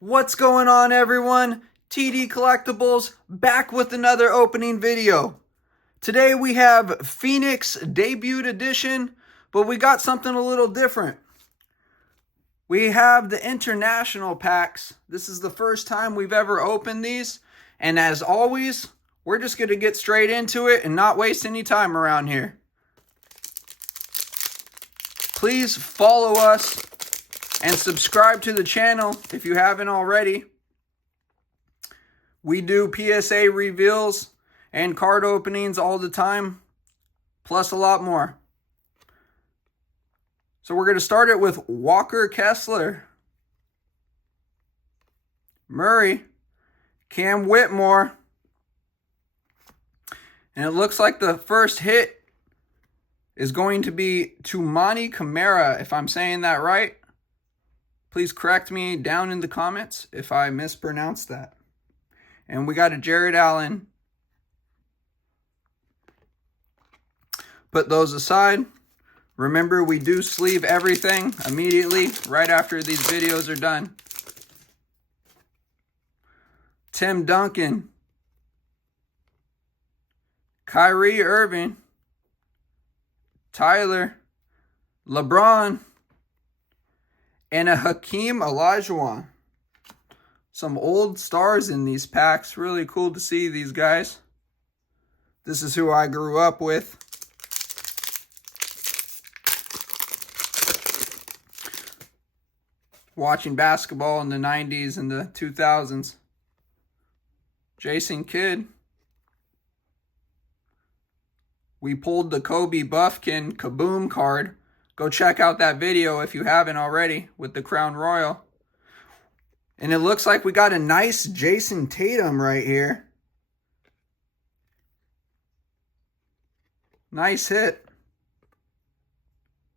What's going on, everyone? TD Collectibles back with another opening video. Today we have Phoenix Debut Edition, but we got something a little different. We have the international packs. This is the first time we've ever opened these, and as always, we're just going to get straight into it and not waste any time around here. Please follow us and subscribe to the channel if you haven't already. We do PSA reveals and card openings all the time, plus a lot more. So we're going to start it with Walker Kessler, Murray, Cam Whitmore, and it looks like the first hit is going to be Tumani Kamara, if I'm saying that right. Please correct me down in the comments if I mispronounced that. And we got a Jared Allen. Put those aside. Remember, we do sleeve everything immediately right after these videos are done. Tim Duncan. Kyrie Irving. Tyler. LeBron. And a Hakeem Olajuwon. Some old stars in these packs. Really cool to see these guys. This is who I grew up with. Watching basketball in the 90s and the 2000s. Jayson Kidd. We pulled the Kobe Buffkin Kaboom card. Go check out that video if you haven't already with the Crown Royal. And it looks like we got a nice Jayson Tatum right here. Nice hit.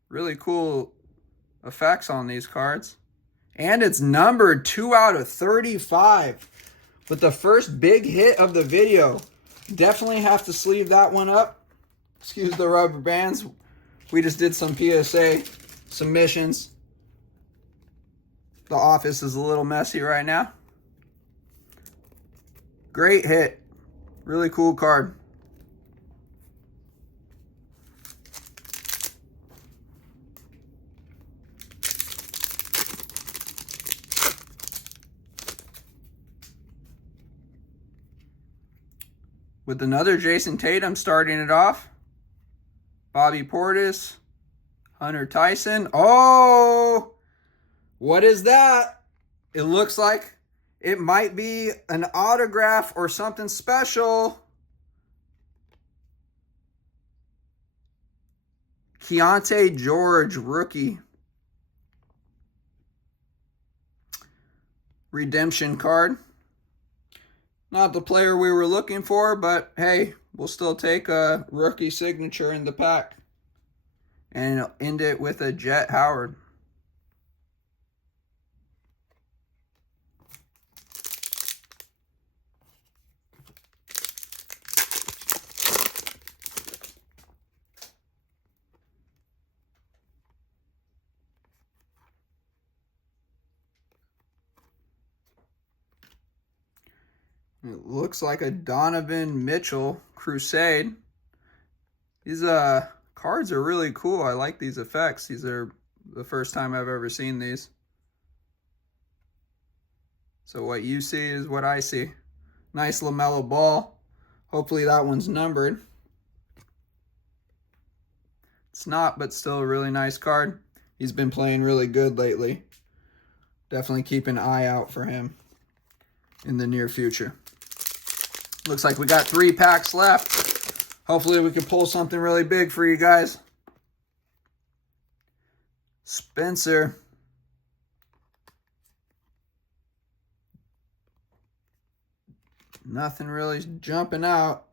Really cool effects on these cards. And it's numbered 2 out of 35 with the first big hit of the video. Definitely have to sleeve that one up. Excuse the rubber bands. We just did some PSA submissions. The office is a little messy right now. Great hit. Really cool card. With another Jayson Tatum starting it off. Bobby Portis. Hunter Tyson. Oh! What is that? It looks like it might be an autograph or something special. Keontae George, rookie. Redemption card. Not the player we were looking for, but hey, we'll still take a rookie signature in the pack. And end it with a Jet Howard. It looks like a Donovan Mitchell Crusade. These cards are really cool. I like these effects. These are the first time I've ever seen these. So what you see is what I see. Nice LaMelo Ball. Hopefully that one's numbered. It's not, but still a really nice card. He's been playing really good lately. Definitely keep an eye out for him in the near future. Looks like we got 3 packs left. Hopefully we can pull something really big for you guys. Spencer. Nothing really jumping out.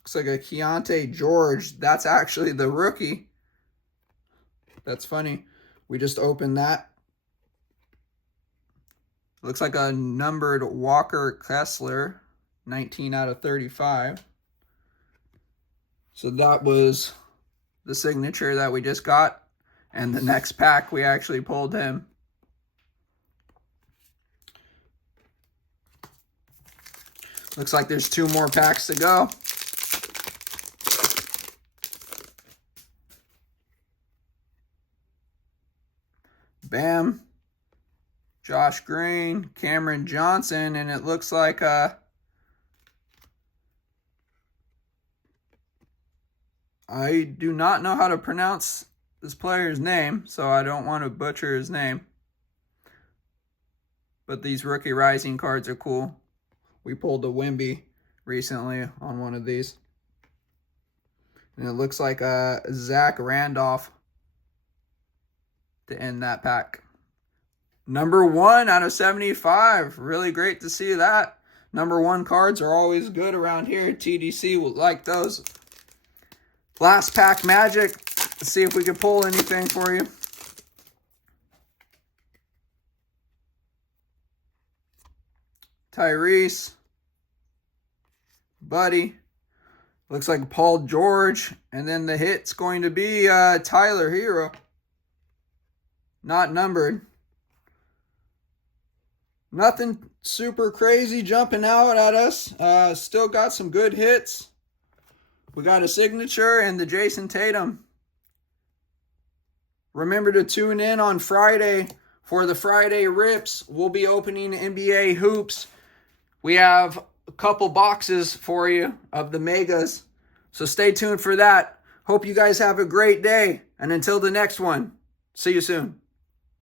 Looks like a Keontae George. That's actually the rookie. That's funny. We just opened that. Looks like a numbered Walker Kessler. 19 out of 35. So that was the signature that we just got. And the next pack, we actually pulled him. Looks like there's 2 more packs to go. Bam. Josh Green, Cameron Johnson, and it looks like I do not know how to pronounce this player's name, so I don't want to butcher his name. But these Rookie Rising cards are cool. We pulled a Wimby recently on one of these. And it looks like Zach Randolph to end that pack. Number 1 out of 75. Really great to see that. Number 1 cards are always good around here. TDC will like those. Last pack Magic. Let's see if we can pull anything for you. Tyrese. Buddy. Looks like Paul George. And then the hit's going to be Tyler Hero. Not numbered. Nothing super crazy jumping out at us. Still got some good hits. We got a signature and the Jayson Tatum. Remember to tune in on Friday for the Friday Rips. We'll be opening NBA hoops. We have a couple boxes for you of the Megas. So stay tuned for that. Hope you guys have a great day. And until the next one, see you soon.